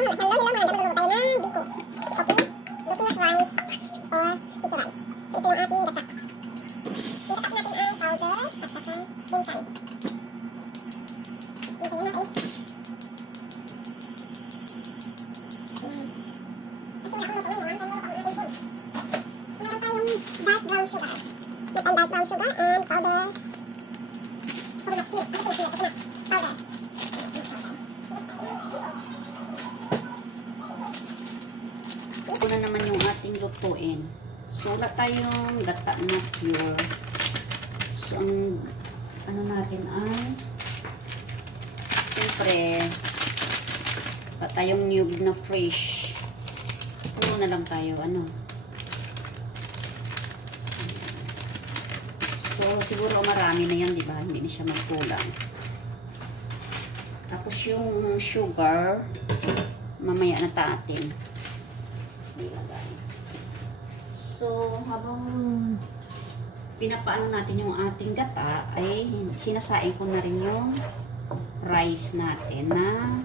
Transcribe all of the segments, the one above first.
Dark brown sugar. Meron dark brown sugar and powder. Powder. Powder. Ito na naman yung ating lutuin. So, wala tayong gata na pure. So, ang ano natin ay siyempre wala tayong niyog na fresh. Ano na lang tayo, ano. So, siguro marami na yan, di ba? Hindi na siya magkulang. Tapos yung sugar, mamaya na atin. Ilagay. So, habang pinapaano natin yung ating gata, ay sinasaing ko na rin yung rice natin na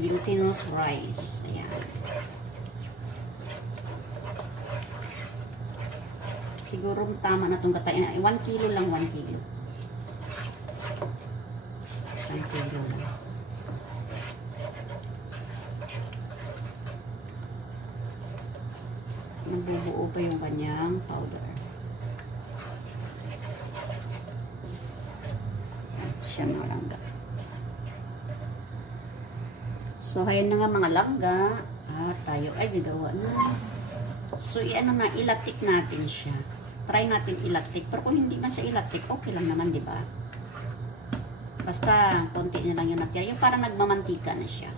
glutinous rice. Ayan. Siguro tama na itong gata. 1 kilo lang, 1 kilo. 1 kilo lang. Nabubuo pa yung kanyang powder. Siya mga langga. So, ayan na nga mga langga. At tayo ay nagawa na. So, i-ano na, ilatik natin siya. Try natin ilatik. Pero kung hindi man siya ilatik, okay lang naman, di ba? Basta, konti na lang yung natira. Yung parang nagmamantika na siya.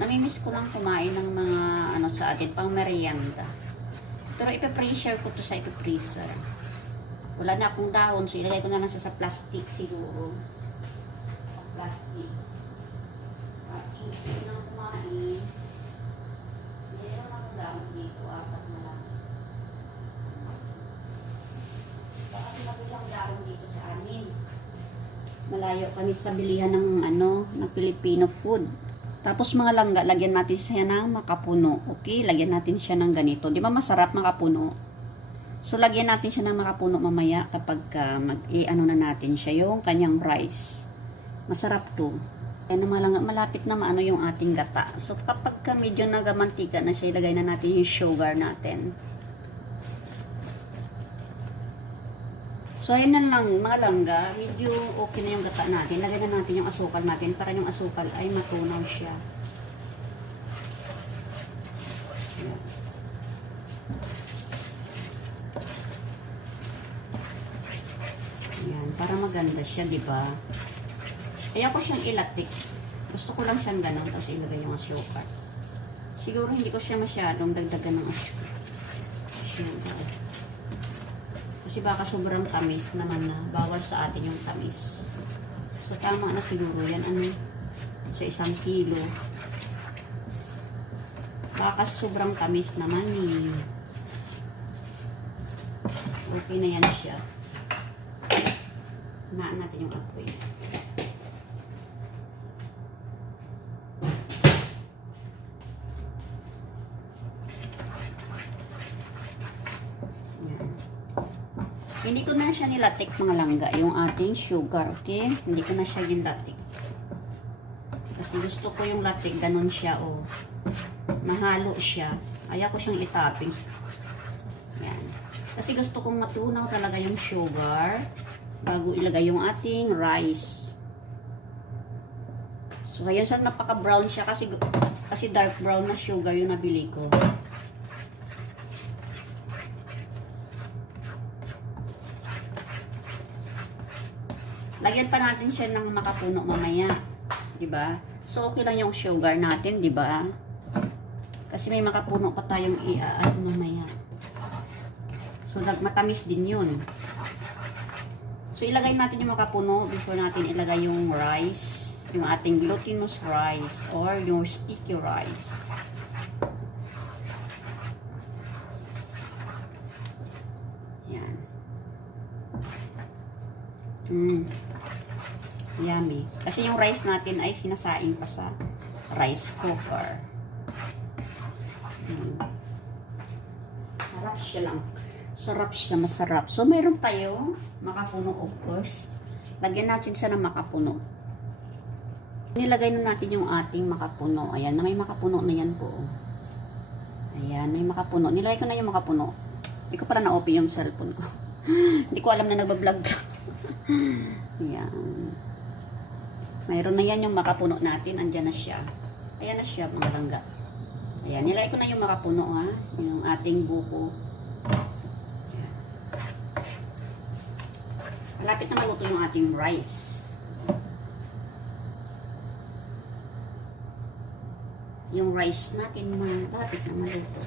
Namimiss ko lang kumain ng mga ano sa atin, pang merienda. Pero ipe-pressure ko to sa ipe-freezer. Wala na akong dahon, so ilagay ko na lang sa plastic siguro. Plastic. At hindi ko lang kumain. Meron akong dahon dito, 4 na lang. Bakit mabilang dahon dito sa amin? Malayo kami sa bilihan ng ano, ng Filipino food. Tapos mga langga, lagyan natin siya ng makapuno. Okay, lagyan natin siya ng ganito. Di ba masarap makapuno? So, lagyan natin siya ng makapuno mamaya kapag mag-i-ano na natin siya yung kanyang rice. Masarap to. Kaya na malangga, malapit na maano yung ating gata. So, kapag medyo nagamantika na siya, ilagay na natin yung sugar natin. So, ayan na lang, mga langga, medyo okay na yung gata natin. Lagyan na natin yung asukal natin para yung asukal ay matunaw siya. Ayan, para maganda siya, di ba? Kaya ko siyang ilatik. Gusto ko lang siyang ganun, tapos ilagay yung asukal. Siguro hindi ko siya masyadong dagdagan ng asukal. Kasi baka sobrang tamis naman na. Bawal sa atin yung tamis. So, tama na siguro yan. Ano? Sa 1 kilo. Baka sobrang tamis naman eh. Okay na yan siya. Hinaan natin yung apoy. Hindi ko na siya nilatik mga langga, yung ating sugar, okay? Hindi ko na siya nilatik. Kasi gusto ko yung latik, ganun siya, oh. Mahalo siya. Kaya ko siyang itaping. Yan. Kasi gusto kong matunaw talaga yung sugar bago ilagay yung ating rice. So, ayan siya, napaka-brown siya kasi dark brown na sugar yung nabili ko. Lagyan pa natin siya ng makapuno mamaya, 'di ba? So okay lang yung sugar natin, 'di ba? Kasi may makapuno pa tayong i-add mamaya. So matamis din 'yun. So ilagay natin yung makapuno before natin ilagay yung rice, yung ating glutinous rice or yung sticky rice. Yummy. Kasi yung rice natin ay sinasaing pa sa rice cooker. Sarap siya lang. Sarap siya, masarap. So, mayroon tayong makapuno, of course. Lagyan natin siya ng makapuno. Nilagay na natin yung ating makapuno. Ayan, may makapuno na yan po. Ayan, may makapuno. Nilagay ko na yung makapuno. Hindi ko pala na-open yung cellphone ko. Hindi ko alam na nagbablog ka. Ayan. Mayroon na yan yung makapuno natin. Andyan na siya. Ayan na siya, mga langga. Ayan, nilagay ko na yung makapuno, ha. Yung ating buko. Ayan. Malapit na maluto yung ating rice. Yung rice natin malapit na maluto.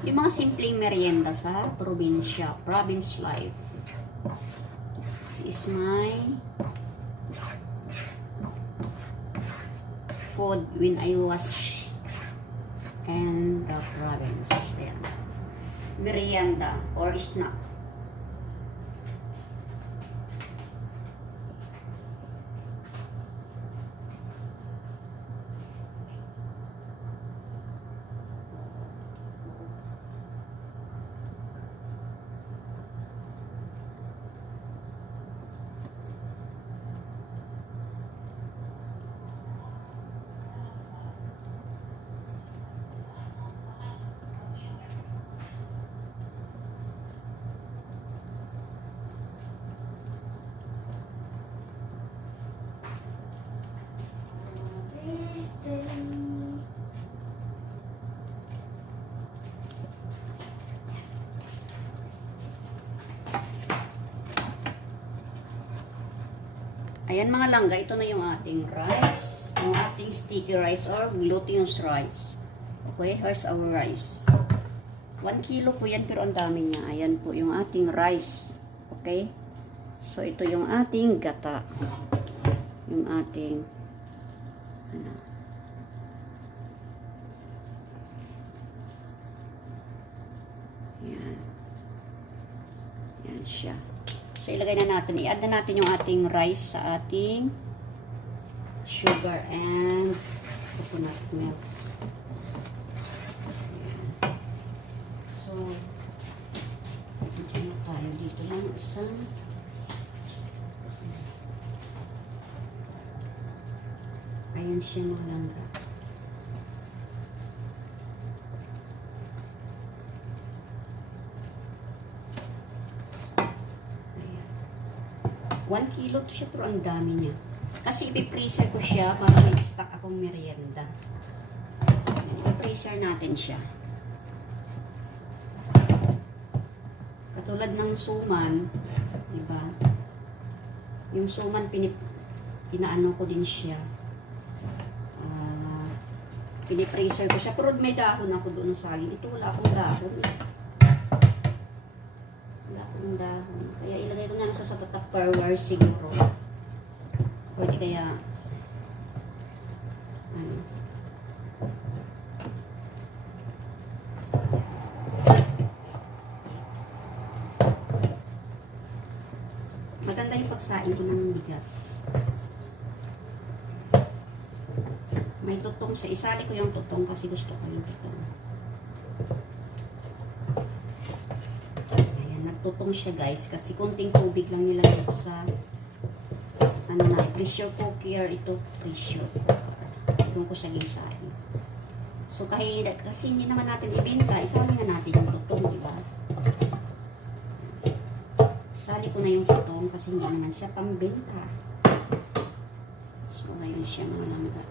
Yung mga simpleng merienda sa probinsya, province life. This is my food when I was in the province. Ayan. Merienda or snack. Ayan mga langga, ito na yung ating rice. Yung ating sticky rice or glutinous rice. Okay, here's our rice. 1 kilo po yan pero ang dami niya. Ayan po yung ating rice. Okay? So ito yung ating gata. Yung ating ano. Ayan. Ayan siya. So, ilagay na natin. I-add na natin yung ating rice sa ating sugar and coconut milk. Ayan. So, dito na tayo. Dito lang isang ayan siya mga langga. Ayan. 1 kilo siya pero ang dami niya. Kasi ipipreser ko siya para may stock akong merienda. Ipipreser natin siya. Katulad ng suman, diba? Yung suman, pinaano ko din siya. Pinipreser ko siya. Pero may dahon ako doon sa saging. Ito wala akong dahon. Wala akong dahon. Kaya ilagay ko na lang sa tupperware siguro. Pwede kaya ano. Maganda yung pagsain ko ng bigas. May tutong siya. Isali ko yung tutong kasi gusto ko yung tutong. Ayan, nagtutong siya guys. Kasi kunting tubig lang nilagay ko sa ano na, pressure cooker. Ito, pressure cooker. Doon ko siya gisain. So, kasi hindi naman natin ibenta, isali na natin yung tutong, diba? Isali ko na yung tutong kasi hindi naman siya pambenta. So, ngayon siya mga langga.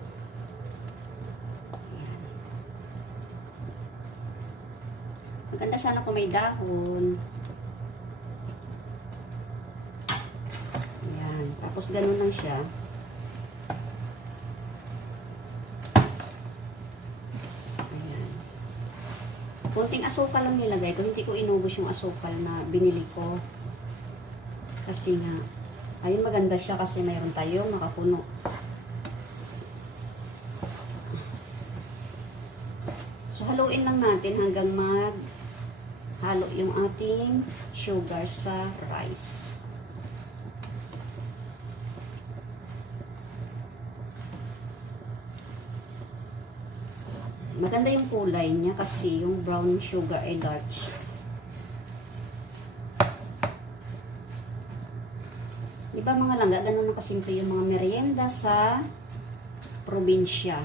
Maganda sana kung may dahon. Ayan. Tapos ganun lang siya. Ayan. Kunting asukal lang nilagay ko. Hindi ko inubos yung asukal na binili ko. Kasi nga, ayun maganda siya kasi mayroon tayong makapuno. So, haluin lang natin hanggang halo yung ating sugar sa rice. Maganda yung kulay niya kasi yung brown sugar ay dark siya. Diba mga langga, ganun na kasimple yung mga merienda sa probinsya.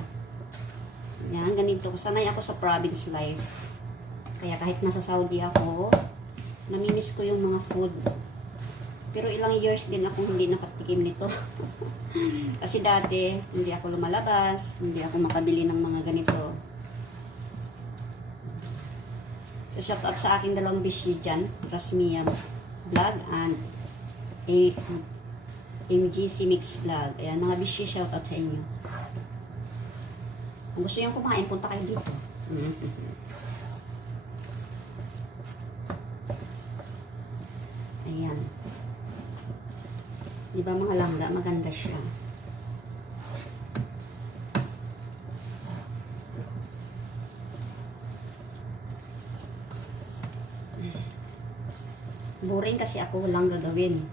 Yan, ganito. Sanay ako sa province life. Kaya kahit nasa Saudi ako, namimiss ko yung mga food. Pero ilang years din ako hindi nakatikim nito. Kasi dati, hindi ako lumalabas, hindi ako makabili ng mga ganito. So, shout out sa aking dalawang bisyi dyan, Rasmia Vlog and MGC Mix Vlog. Ayan, mga bisyi, shout out sa inyo. Kung gusto nyo kumain, punta kayo dito. Ayan. Diba mga langga, maganda siya. Boring kasi ako, walang gagawin.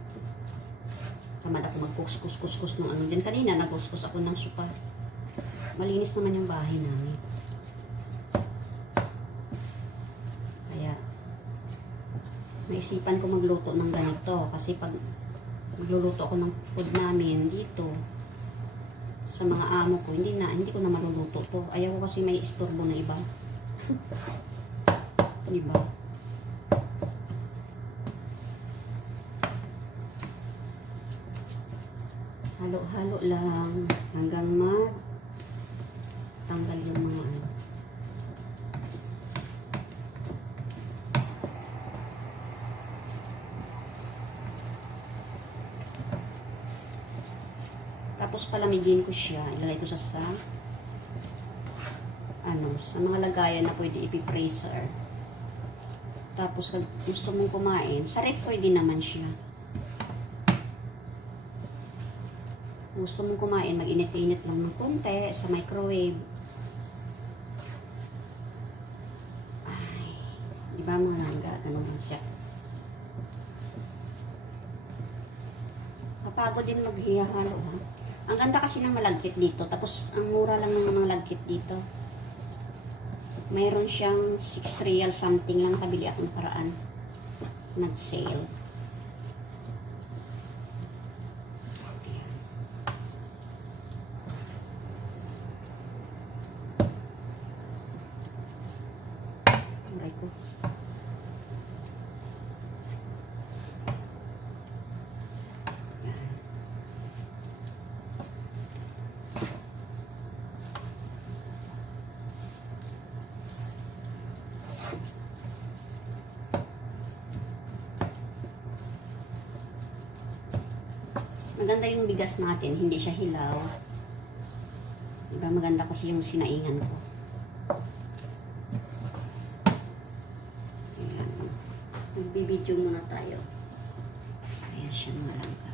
Tamad ako magkuskus ng ano. Din kanina, nagkuskus ako ng supa. Malinis naman yung bahay namin. Kaya, naisipan ko magluto ng ganito. Kasi pag magluluto ako ng food namin dito, sa mga amo ko, hindi ko na maluluto to. Ayaw ko kasi may istorbo na iba. Diba? Halo-halo lang hanggang tanggal yung mga ano. Tapos palamigin ko siya, ilagay ko sa mga lagayan na pwede ipi-freezer. Tapos kung gusto mong kumain, sa ref pwede naman siya. Gusto mong kumain, mag-init-init lang ng konti sa microwave. Ay, di ba mga langga? Ganun lang siya. Kapagod din maghihalo, ha? Ang ganda kasi ng malagkit dito. Tapos, ang mura lang ng mga malagkit dito. Mayroon siyang 6 real something lang. Nakabili akong paraan. Not sale. Aray ko. Maganda yung bigas natin, hindi siya hilaw. Diba maganda kasi yung sinaingan ko. Ayan. Magbibidyo muna tayo. Ayan siya mga langka.